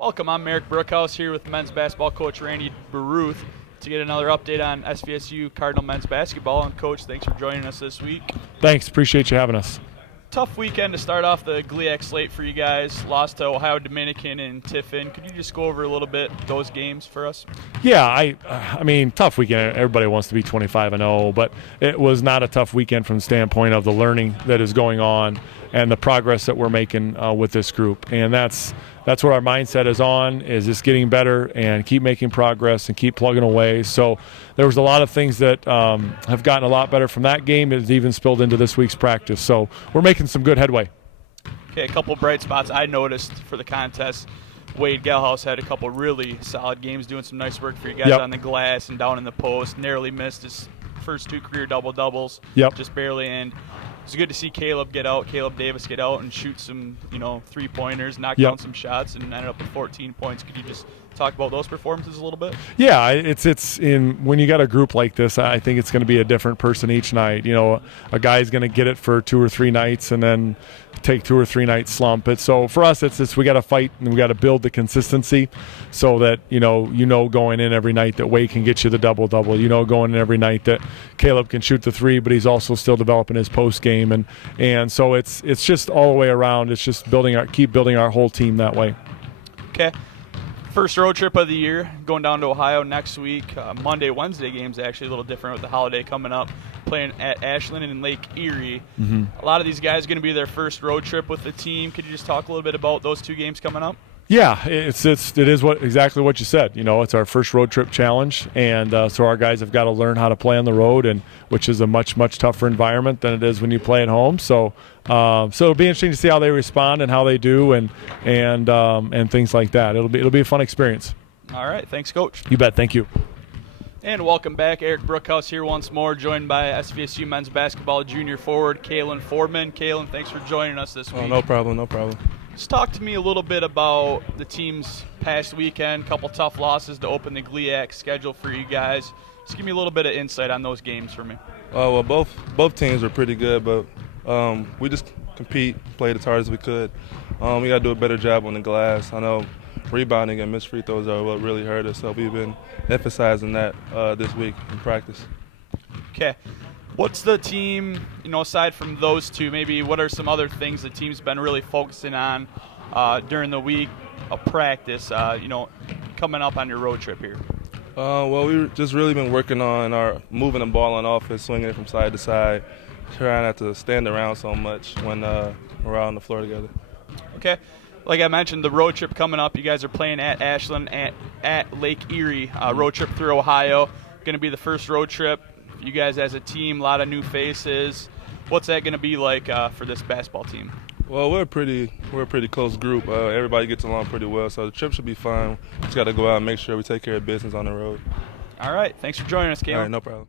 Welcome, I'm Merrick Brookhouse here with men's basketball coach Randy Baruth to get another update on SVSU Cardinal men's basketball. And Coach, thanks for joining us this week. Thanks, appreciate you having us. Tough weekend to start off the GLIAC slate for you guys. Lost to Ohio Dominican and Tiffin. Could you just go over a little bit those games for us? Yeah, I mean, tough weekend. Everybody wants to be 25-0, but it was not a tough weekend from the standpoint of the learning that is going on and the progress that we're making with this group. And that's what our mindset is on, is just getting better and keep making progress and keep plugging away. So there was a lot of things that have gotten a lot better from that game. It's even spilled into this week's practice. So we're making some good headway. Okay, a couple bright spots I noticed for the contest. Wade Gelhaus had a couple really solid games, doing some nice work for you guys on the glass and down in the post. Narrowly missed his first two career double-doubles, just barely. And it's good to see Caleb Davis get out and shoot some, three-pointers, knock down some shots, and ended up with 14 points. Could you just talk about those performances a little bit? Yeah, it's in when you got a group like this, I think it's going to be a different person each night. A guy's going to get it for 2 or 3 nights and then take 2 or 3 nights slump it. So for us, it's just we got to fight and we got to build the consistency so that going in every night that Wade can get you the double-double. Going in every night that Caleb can shoot the three, but he's also still developing his post game, and so it's just all the way around. It's just keep building our whole team that way. Okay. First road trip of the year, going down to Ohio next week. Monday, Wednesday games actually a little different with the holiday coming up. Playing at Ashland and in Lake Erie. Mm-hmm. A lot of these guys are going to be their first road trip with the team. Could you just talk a little bit about those 2 games coming up? Yeah, it is exactly what you said. It's our first road trip challenge, and so our guys have got to learn how to play on the road, and which is a much tougher environment than it is when you play at home. So it'll be interesting to see how they respond and how they do, and things like that. It'll be a fun experience. All right, thanks, Coach. You bet. Thank you. And welcome back. Eric Brookhouse here once more, joined by SVSU men's basketball junior forward Kalen Fordman. Kalen, thanks for joining us this week. Oh, no problem. Just talk to me a little bit about the team's past weekend, couple tough losses to open the GLIAC schedule for you guys. Just give me a little bit of insight on those games for me. Well, both teams were pretty good, but we just played as hard as we could. We got to do a better job on the glass. I know rebounding and missed free throws are what really hurt us, so we've been emphasizing that this week in practice. Okay. What's the team, aside from those two, maybe what are some other things the team's been really focusing on during the week of practice, coming up on your road trip here? Well, we've just really been working on our moving the ball on offense, swinging it from side to side, trying not to stand around so much when we're out on the floor together. Okay. Like I mentioned, the road trip coming up, you guys are playing at Ashland, at Lake Erie, road trip through Ohio. Going to be the first road trip. You guys as a team, a lot of new faces. What's that going to be like for this basketball team? Well, we're a pretty close group. Everybody gets along pretty well, so the trip should be fun. Just got to go out and make sure we take care of business on the road. All right. Thanks for joining us, Caleb. All right, no problem.